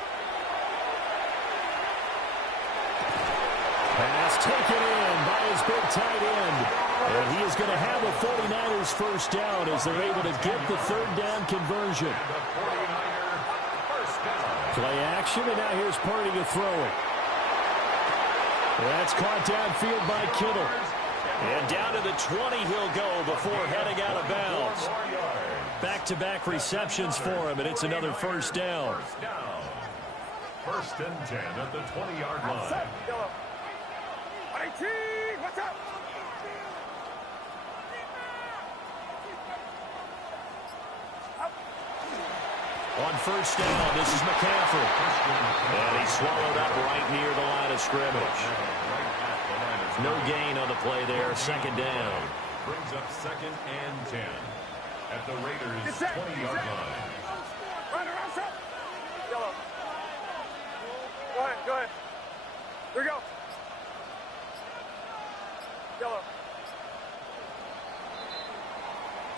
Pass taken in by his big tight end. And he is going to have a 49ers 1st down as they're able to get the 3rd down conversion. Play action, and now here's Purdy to throw it. That's caught downfield by Kittle. And down to the 20 he'll go before heading out of bounds. Back-to-back receptions for him, and it's another 1st down. 1st and 10 at the 20-yard line. What's up? On 1st down, this is McCaffrey. And he's swallowed up right near the line of scrimmage. No gain on the play there, 2nd down. Brings up 2nd and 10 at the Raiders' 20-yard line. Run around, set. Yellow. Go ahead. Here we go. Yellow.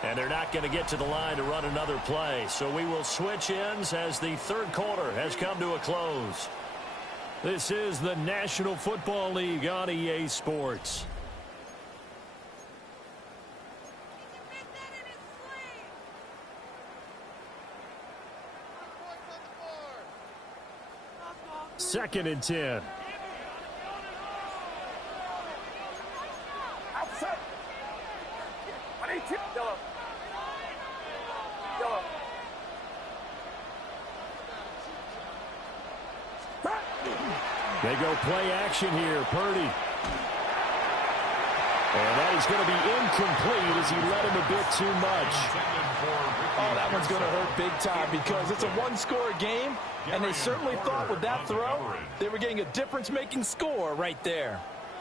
And they're not going to get to the line to run another play. So we will switch ends as the 3rd quarter has come to a close. This is the National Football League on EA Sports. Second and 10. Outside. 118. Yellow. They go play action here. Purdy. And that is going to be incomplete as he led him a bit too much. Oh, that one's going to hurt big time because it's a one-score game, and they certainly thought with that throw they were getting a difference-making score right there.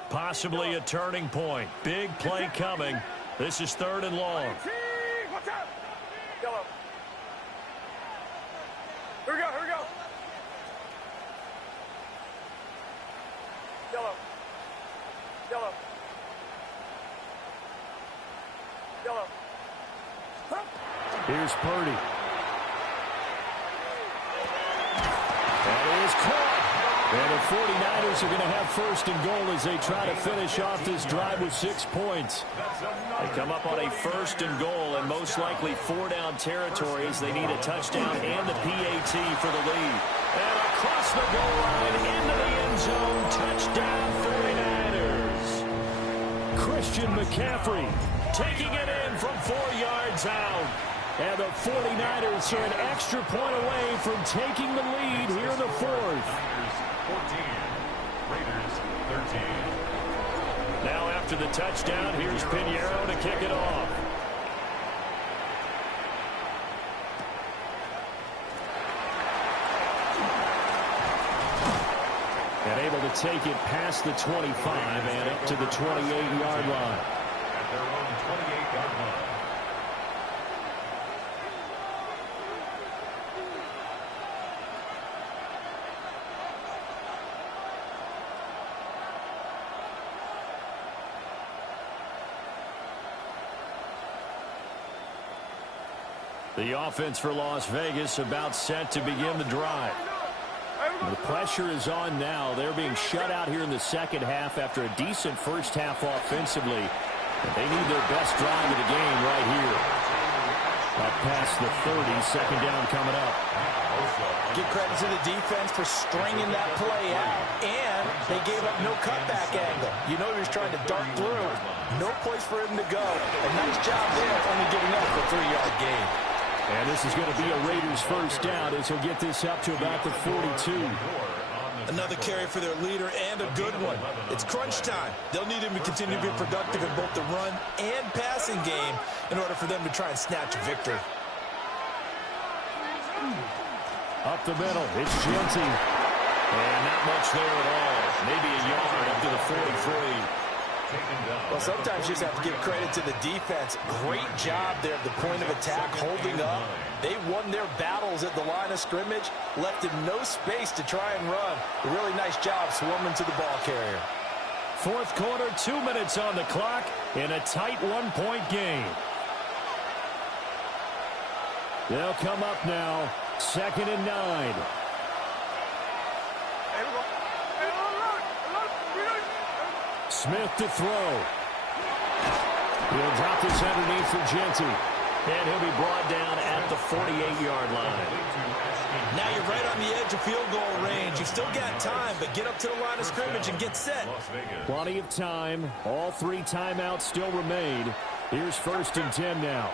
Possibly a turning point. Big play coming. This is 3rd and long. Watch out. Yellow. Here we go. Yellow. Yellow. Here's Purdy. That is caught. And the 49ers are going to have first and goal as they try to finish off this drive with 6 points. They come up on a first and goal, and most likely 4-down territory as they need a touchdown and the PAT for the lead. And across the goal line into the end zone, touchdown 49ers. Christian McCaffrey taking it in from 4 yards out. And the 49ers are an extra point away from taking the lead here in the fourth. 14, Raiders 13. Now after the touchdown, here's Pinheiro to kick it off. And able to take it past the 25 and up to the 28-yard line. At their own 28-yard line. The offense for Las Vegas about set to begin the drive. The pressure is on now. They're being shut out here in the second half after a decent first half offensively. They need their best drive of the game right here. Up past the 30, second down coming up. Give credit to the defense for stringing that play out, and they gave up no cutback angle. You know he was trying to dart through. No place for him to go. A nice job there, only giving up a 3-yard gain. And this is going to be a Raiders first down as he'll get this up to about the 42. Another carry for their leader and a good one. It's crunch time. They'll need him to continue to be productive in both the run and passing game in order for them to try and snatch a victory. Up the middle, it's Genty. And not much there at all. Maybe a yard up to the 43. Well, sometimes you just have to give credit to the defense. Great job there at the point of attack, holding up. They won their battles at the line of scrimmage, left him no space to try and run. A really nice job swarming to the ball carrier. Fourth quarter, 2 minutes on the clock in a tight 1-point game. They'll come up now, 2nd and 9. Smith to throw. He'll drop this underneath for Genty. And he'll be brought down at the 48-yard line. Now you're right on the edge of field goal range. You've still got time, but get up to the line of scrimmage and get set. Plenty of time. All 3 timeouts still remain. Here's 1st and 10 now.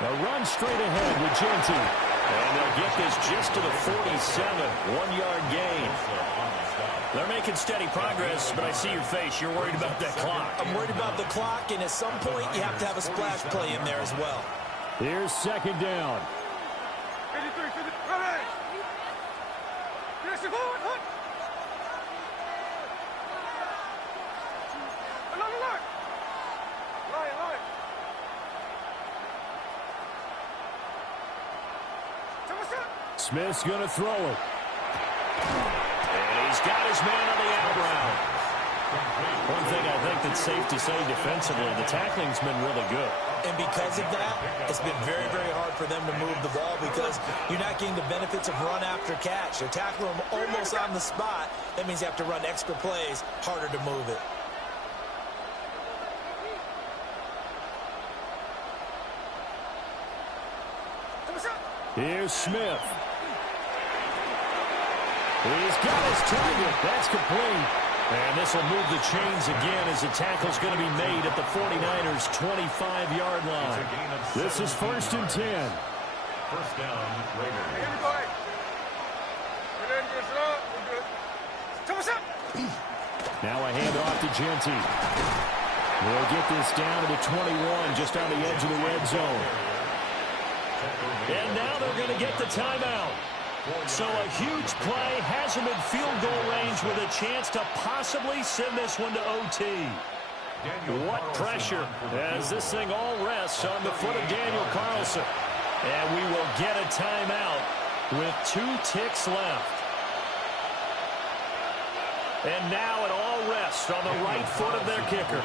A run straight ahead with Genty. And they'll get this just to the 47. 1-yard gain. They're making steady progress, but I see your face. You're worried about that clock. I'm worried about the clock, and at some point, you have to have a splash play in there as well. Here's 2nd down. Smith's going to throw it. And he's got his man on the out route. One thing I think that's safe to say defensively, the tackling's been really good. And because of that, it's been very, very hard for them to move the ball because you're not getting the benefits of run after catch. They're tackling them almost on the spot. That means you have to run extra plays, harder to move it. Here's Smith. He's got his target. That's complete. And this will move the chains again as the tackle's going to be made at the 49ers' 25-yard line. This is 1st and 10. First down, Raiders. Now a handoff to Genty. They'll get this down to the 21, just on the edge of the red zone. And now they're going to get the timeout. So a huge play has him in field goal range with a chance to possibly send this one to OT. What pressure as this thing all rests on the foot of Daniel Carlson. And we will get a timeout with 2 ticks left. And now it all rests on the right foot of their kicker.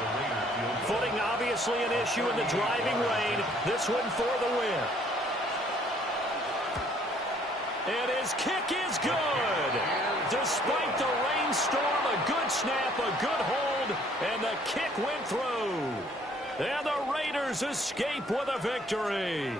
Footing obviously an issue in the driving rain. This one for the win. And his kick is good. Despite the rainstorm, a good snap, a good hold, and the kick went through. And the Raiders escape with a victory.